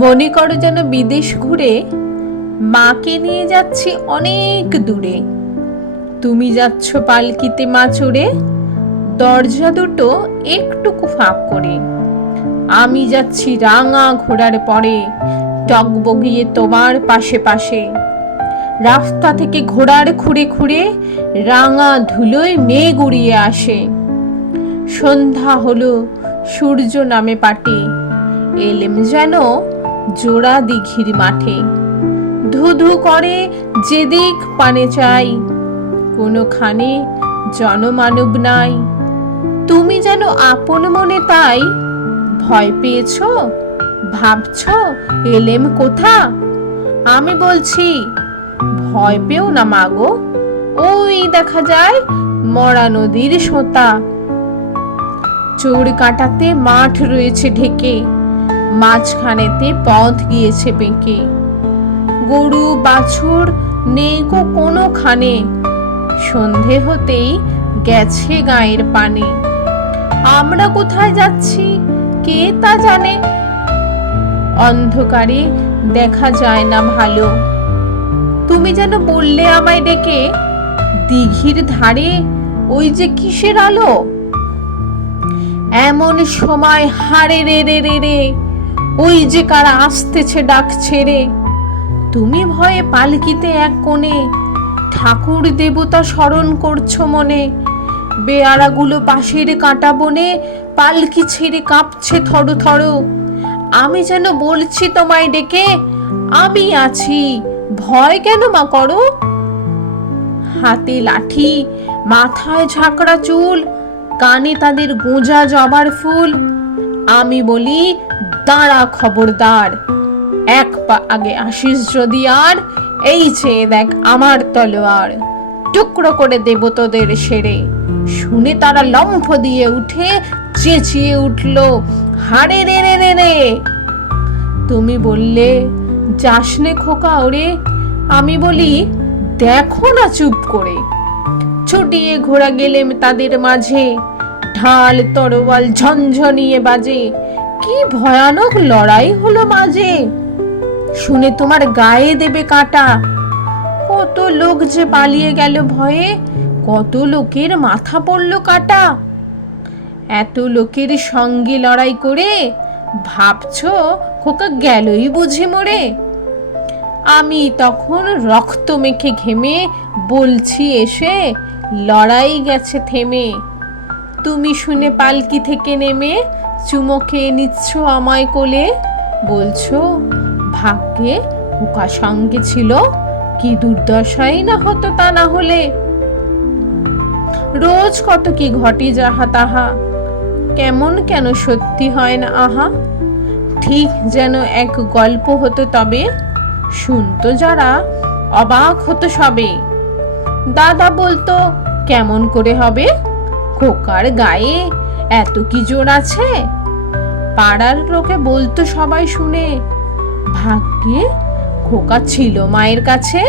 মনে করো যেন বিদেশ ঘুরে মাকে নিয়ে যাচ্ছি অনেক দূরে। তুমি যাচ্ছ পালকিতে মা চড়ে, দরজা দুটো একটুকু ফাঁক করে। আমি যাচ্ছি রাঙা ঘোড়ার পরে, টগবগিয়ে তোমার পাশে পাশে। রাস্তা থেকে ঘোড়ার খুঁড়ে খুঁড়ে রাঙা ধুলোয় মেঘ উড়িয়ে আসে। সন্ধ্যা হলো, সূর্য নামে পাটে, এলেম যেন জোড়া দিঘির মাঠে। ধু ধু করে যেদিক পানে চাই, কোনোখানে জনমানব নাই। তুমি যেন আপন মনে তাই ভয় পেয়েছ, ভাবছ এলেম কোথা। আমি বলছি ভয় পেও না মাগো, ওই দেখা যায় মরা নদীর সোঁতা। চোর কাটাতে মাঠ রয়েছে ঢেকে, মাঝখানেতে পথ গিয়েছে বেঁকে। গরু বাছুর নেই গো কোনোখানে, সন্ধে হতেই গেছে গায়ের পানে। আমরা কোথায় যাচ্ছি কে তা জানে, অন্ধকারে দেখা যায় না ভালো। তুমি যেন বললে আমায় ডেকে, দিঘির ধারে ওই যে কিসের আলো। এমন সময় হারে রে রে রে রে, ওই যে কারা আসতেছে ডাক ছেড়ে। তুমি ভয়ে পালকিতে এক কোণে, ঠাকুর দেবতা স্মরণ করছো মনে। বেয়ারাগুলো পাশের কাঁটা বনে, পালকি ছেড়ে কাঁপছে থর থর। আমি যেন বলছি তোমায় ডেকে, আমি আছি, ভয় কেন মা করো। হাতে লাঠি, মাথায় ঝাঁকড়া চুল, কানে তাদের গোঁজা জবার ফুল। আমি বলি দাঁড়া খবরদার, এক পা আগে আসিস যদি আর, এই চেয়ে দেখ আমার তলোয়ার, টুকরো করে দেব তোদের সেরে। শুনে তারা লম্ফ দিয়ে উঠে চেঁচিয়ে উঠল, হারে রে রে রে রে। তুমি বললে যাসনে খোকা ওরে, আমি বলি দেখো না চুপ করে। ছুটিয়ে ঘোড়া গেলেম তাদের মাঝে, ঢাল তরোয়াল ঝনঝনিয়ে বাজে। কি ভয়ানক লড়াই হলো মাঝে, শুনে তোমার গায়ে দেবে কাঁটা। কত লোক যে পালিয়ে গেল ভয়ে, কত লোকের মাথা পড়লো কাটা। এত লোকের সঙ্গে লড়াই করে ভাবছো খোকা গেলই বুঝি মরে। আমি তখন রক্ত মেখে ঘেমে বলছি এসে, লড়াই গেছে থেমে। তুমি শুনে পালকি থেকে নেমে চুমকে নিচ্ছ আমায় কোলে, বলছো ভাগ্যে খোকা সঙ্গে ছিল, কি দুর্দশাই না হতো তা না হলে। রোজ কত কি ঘটে যাহা তাহা, কেমন কেন সত্যি হয় না আহা। ঠিক যেন এক গল্প হতো তবে, শুনতো যারা অবাক হতো সবে। দাদা বলতো কেমন করে হবে, খোকার গায়ে এত কি জোর আছে। পাড়ার লোকে বলতো সবাই শুনে, ভাগ্যে খোকা ছিল মায়ের কাছে।